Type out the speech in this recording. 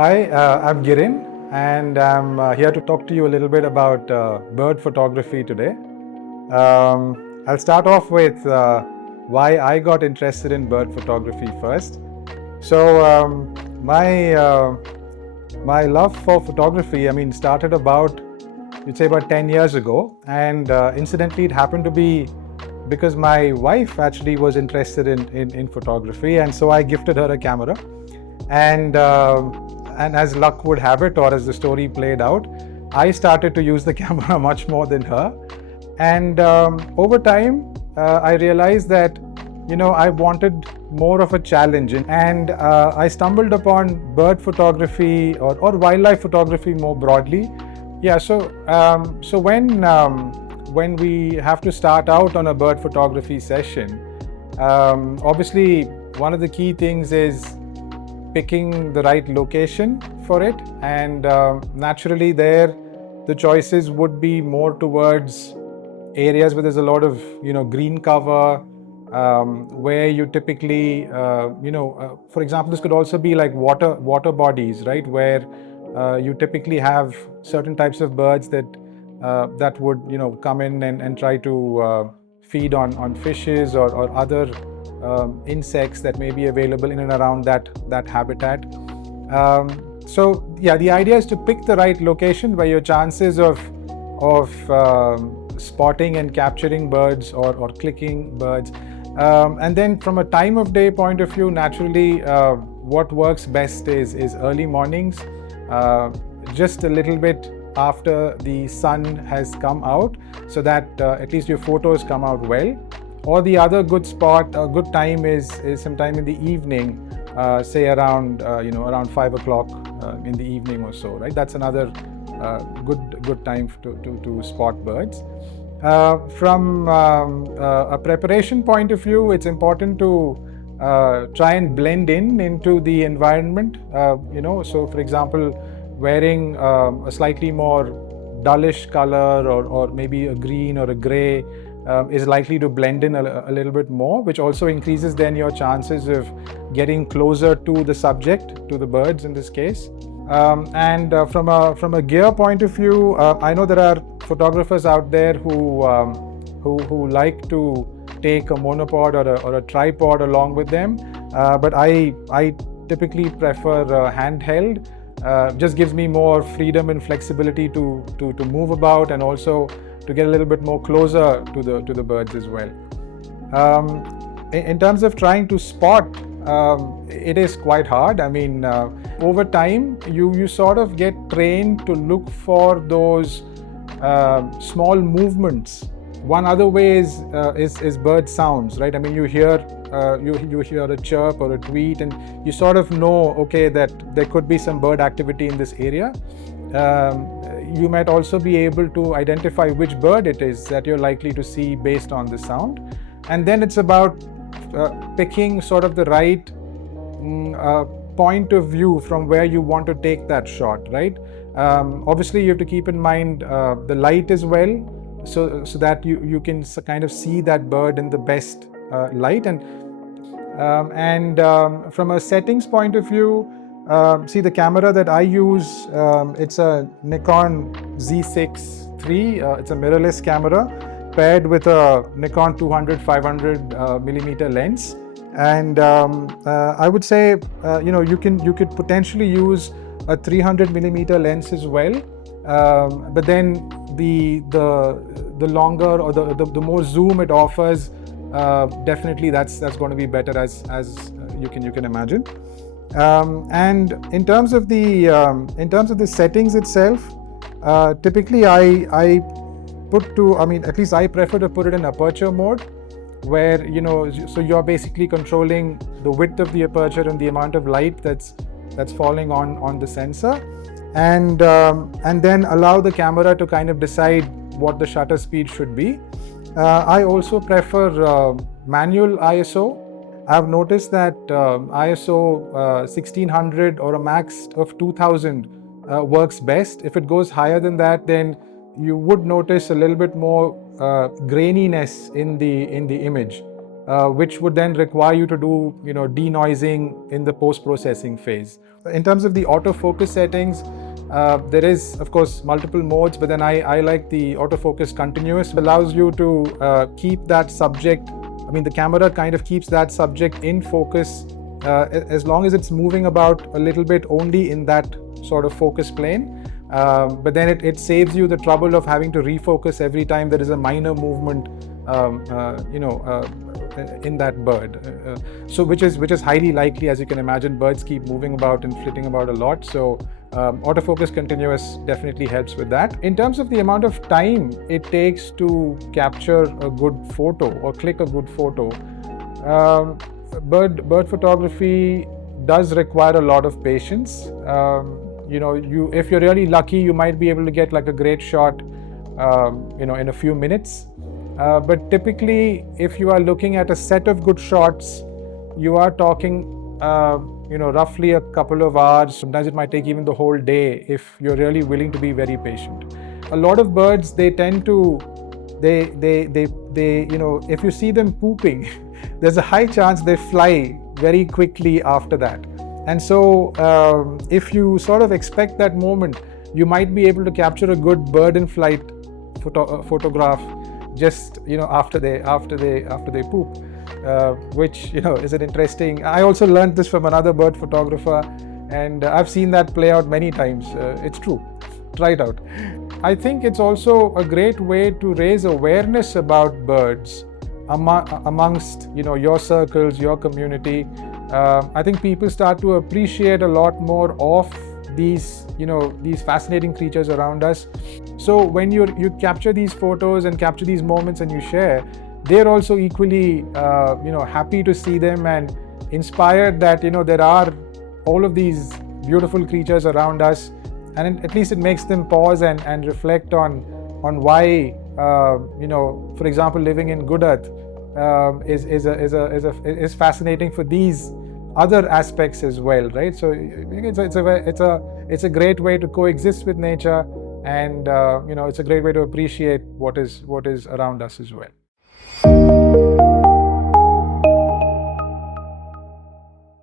Hi, I'm Girin, and I'm here to talk to you a little bit about bird photography today. I'll start off with why I got interested in bird photography first. So, my love for photography, started about, you'd say, about 10 years ago, and incidentally, it happened to be because my wife actually was interested in photography, and so I gifted her a camera. And as luck would have it, or as the story played out, I started to use the camera much more than her. And over time, I realized that I wanted more of a challenge, and I stumbled upon bird photography or wildlife photography more broadly. Yeah, so when we have to start out on a bird photography session, obviously one of the key things is picking the right location for it, and naturally there the choices would be more towards areas where there's a lot of green cover, where you typically for example, this could also be like water bodies, right, where you typically have certain types of birds that would come in and try to feed on fishes or other insects that may be available in and around that habitat. So yeah, the idea is to pick the right location where your chances of spotting and capturing birds or clicking birds, and then from a time of day point of view, naturally what works best is early mornings, just a little bit after the sun has come out, so that at least your photos come out well. Or the other good spot, a good time is sometime in the evening, say around around 5 o'clock in the evening or so, right? That's another good time to spot birds. From a preparation point of view, it's important to try and blend into the environment. So for example, wearing a slightly more dullish color, or maybe a green or a gray, is likely to blend in a little bit more, which also increases then your chances of getting closer to the subject, to the birds in this case. And from a gear point of view, I know there are photographers out there who like to take a monopod or a tripod along with them, but I typically prefer handheld. Just gives me more freedom and flexibility to move about, and also to get a little bit more closer to the birds as well. In terms of trying to spot, it is quite hard. Over time, you sort of get trained to look for those small movements. One other way is bird sounds, right? You hear you hear a chirp or a tweet, and you sort of know, okay, that there could be some bird activity in this area. You might also be able to identify which bird it is that you're likely to see based on the sound. And then it's about picking sort of the right point of view from where you want to take that shot, right? Obviously, you have to keep in mind the light as well, so that you can kind of see that bird in the best light. And from a settings point of view, see, the camera that I use, it's a Nikon Z6 III. It's a mirrorless camera paired with a Nikon 200-500 millimeter lens. And I would say, you could potentially use a 300 millimeter lens as well. But then the longer or the more zoom it offers, definitely that's going to be better, as you can imagine. And in terms of the settings itself, typically I put to, at least I prefer to put it in aperture mode, where so you're basically controlling the width of the aperture and the amount of light that's falling on the sensor, and then allow the camera to kind of decide what the shutter speed should be. I also prefer manual ISO. I've noticed that ISO 1600 or a max of 2000 works best. If it goes higher than that, then you would notice a little bit more graininess in the image. which would then require you to do, denoising in the post-processing phase. In terms of the autofocus settings, there is, of course, multiple modes, but then I like the autofocus continuous. It allows you to keep that subject, the camera kind of keeps that subject in focus as long as it's moving about a little bit only in that sort of focus plane. But then it saves you the trouble of having to refocus every time there is a minor movement, in that bird. So which is highly likely, as you can imagine. Birds keep moving about and flitting about a lot. So autofocus continuous definitely helps with that. In terms of the amount of time it takes to capture a good photo or click a good photo, bird photography does require a lot of patience. If you're really lucky, you might be able to get like a great shot, in a few minutes. But typically, if you are looking at a set of good shots, you are talking, roughly a couple of hours. Sometimes it might take even the whole day if you're really willing to be very patient. A lot of birds, they tend to, if you see them pooping, there's a high chance they fly very quickly after that. And so if you sort of expect that moment, you might be able to capture a good bird in flight photograph just after they poop, which is an interesting. I also learned this from another bird photographer, and I've seen that play out many times. It's true. Try it out. I think it's also a great way to raise awareness about birds amongst your circles, your community. I think people start to appreciate a lot more of these fascinating creatures around us. So when you capture these photos and capture these moments and you share, they're also equally happy to see them and inspired that there are all of these beautiful creatures around us, and at least it makes them pause and reflect on why for example, living in good earth is fascinating for these other aspects as well, right? So it's a great way to coexist with nature, and it's a great way to appreciate what is around us as well.